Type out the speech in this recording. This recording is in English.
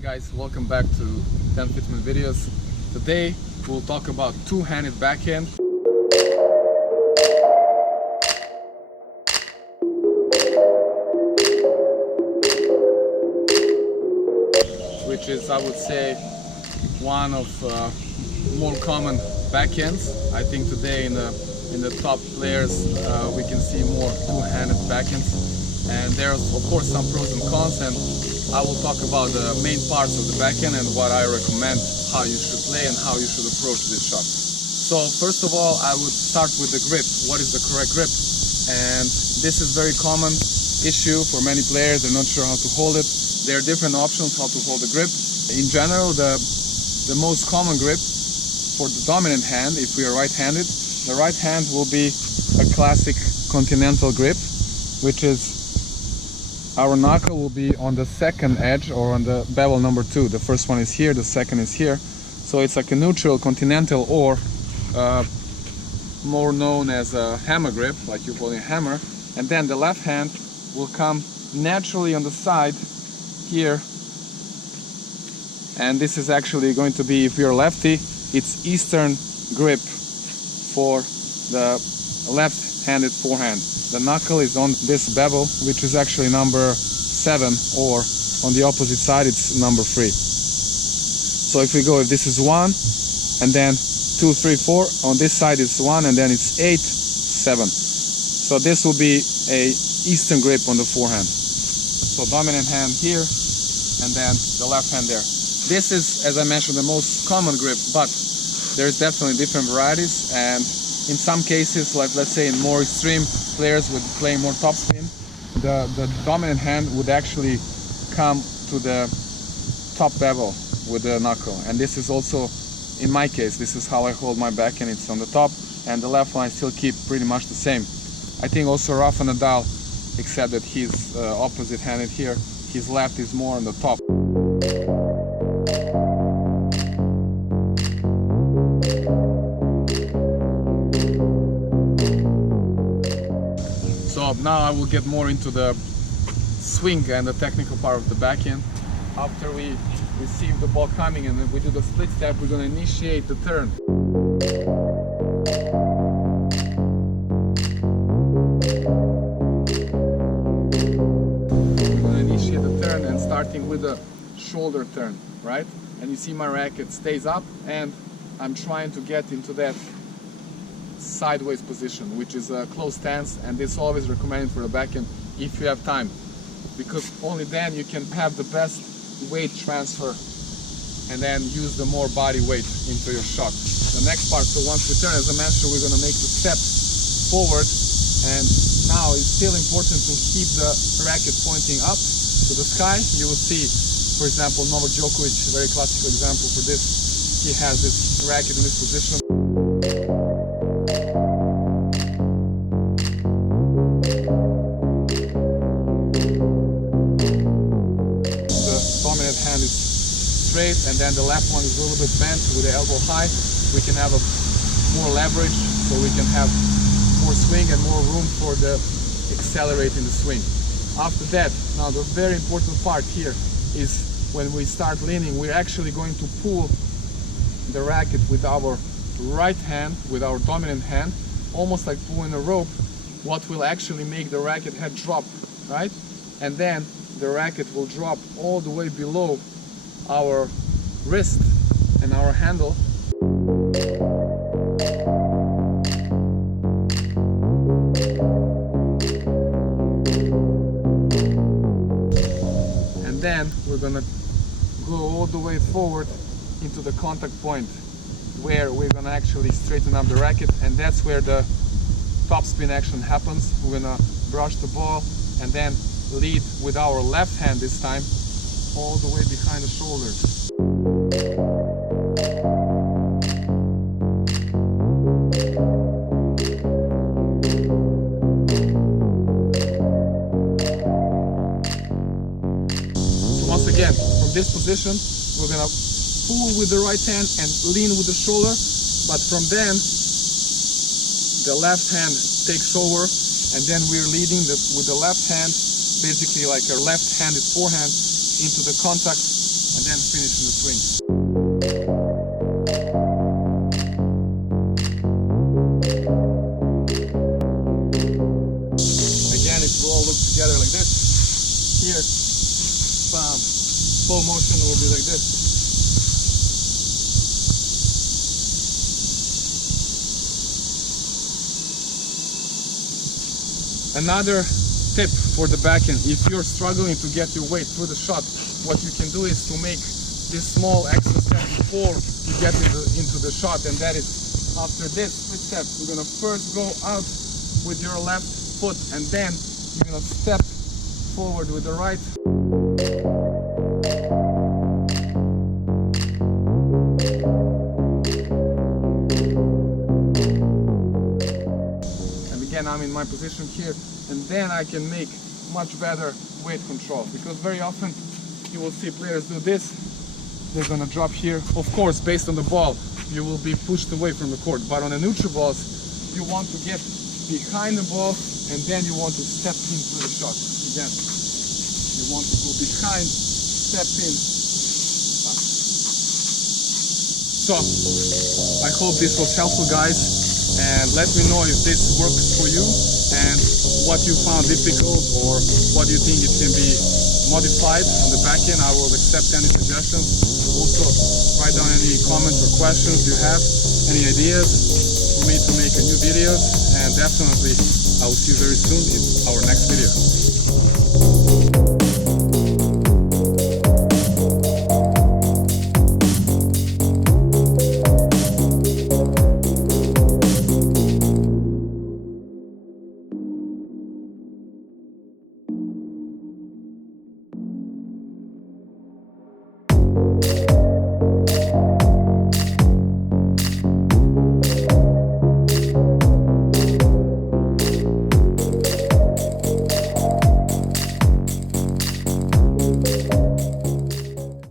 guys, welcome back to TENFITMEN videos. Today we'll talk about two-handed backhand, which is, I would say, one of more common backhands. I think today in the top players we can see more two-handed backhands, and there's of course some pros and cons, and I will talk about the main parts of the backhand and what I recommend, how you should play and how you should approach this shot. So first of all, I would start with the grip. What is the correct grip? And this is very common issue for many players. They're not sure how to hold it. There are different options how to hold the grip. In general, the most common grip for the dominant hand, if we are right-handed, the right hand will be a classic continental grip, which is our knuckle will be on the second edge or on the bevel number 2. The first one is here, the second is here. So it's like a neutral continental, or more known as a hammer grip, like you're holding a hammer. And then the left hand will come naturally on the side here. And this is actually going to be, if you're lefty, it's Eastern grip for the left-handed forehand. The knuckle is on this bevel, which is actually number 7, or on the opposite side it's number 3. So if we go, if this is 1, and then 2, 3, 4, on this side is 1, and then it's 8, 7. So this will be a Eastern grip on the forehand. So dominant hand here, and then the left hand there. This is, as I mentioned, the most common grip, but there's definitely different varieties, and in some cases, like let's say in more extreme players would play more topspin, the dominant hand would actually come to the top bevel with the knuckle. And this is also, in my case, this is how I hold my backhand. It's on the top, and the left one I still keep pretty much the same. I think also Rafa Nadal, except that he's opposite-handed here, his left is more on the top. So now I will get more into the swing and the technical part of the backhand. After we receive the ball coming and we do the split step, we're going to initiate the turn. We're going to initiate the turn and starting with a shoulder turn, right? And you see my racket stays up and I'm trying to get into that sideways position, which is a close stance, and this is always recommended for the backhand if you have time, because only then you can have the best weight transfer and then use the more body weight into your shot. The next part, so once we turn as a master, we're going to make the step forward, and now it's still important to keep the racket pointing up to the sky. You will see, for example, Novak Djokovic, a very classical example for this. He has this racket in this position. And then the left one is a little bit bent with the elbow high. We can have more leverage, so we can have more swing and more room for the accelerating the swing. After that, now the very important part here is when we start leaning, we're actually going to pull the racket with our right hand, with our dominant hand, almost like pulling a rope, what will actually make the racket head drop, right? And then the racket will drop all the way below our wrist and our handle. And then we're gonna go all the way forward into the contact point, where we're gonna actually straighten up the racket, and that's where the topspin action happens. We're gonna brush the ball and then lead with our left hand this time, all the way behind the shoulders. So once again, from this position, we're gonna pull with the right hand and lean with the shoulder, but from then, the left hand takes over, and then we're leading with the left hand, basically like a left-handed forehand, into the contact and then finish in the swing. Again, it will all look together like this. Here, bam, slow motion will be like this. Another tip for the backhand: if you're struggling to get your weight through the shot, what you can do is to make this small extra step before you get into the shot, and that is after this split step. You're gonna first go out with your left foot, and then you're gonna step forward with the right. I'm in my position here, and then I can make much better weight control, because very often you will see players do this. They're gonna drop here. Of course, based on the ball, you will be pushed away from the court, but on the neutral balls, you want to get behind the ball, and then you want to step into the shot. Again, you want to go behind, step in. So, I hope this was helpful, guys. And let me know if this works for you and what you found difficult, or what you think it can be modified on the back end. I will accept any suggestions. Also, write down any comments or questions you have, any ideas for me to make a new videos, and definitely I will see you very soon in our next video.